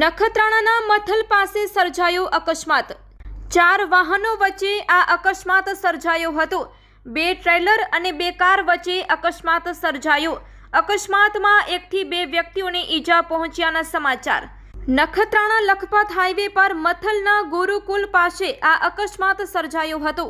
નખત્રાણાના મથલ પાસે સર્જાયો અકસ્માત। 4 વાહનો વચ્ચે આ અકસ્માત સર્જાયો હતો। 2 ટ્રેલર અને 2 કાર વચ્ચે અકસ્માત સર્જાયો। અકસ્માતમાં 1 થી 2 વ્યક્તિઓને ઈજા પહોંચ્યાના સમાચાર। નખત્રાણા લખપત હાઈવે પર મથલના ગુરુકુલ પાસે આ અકસ્માત સર્જાયો હતો।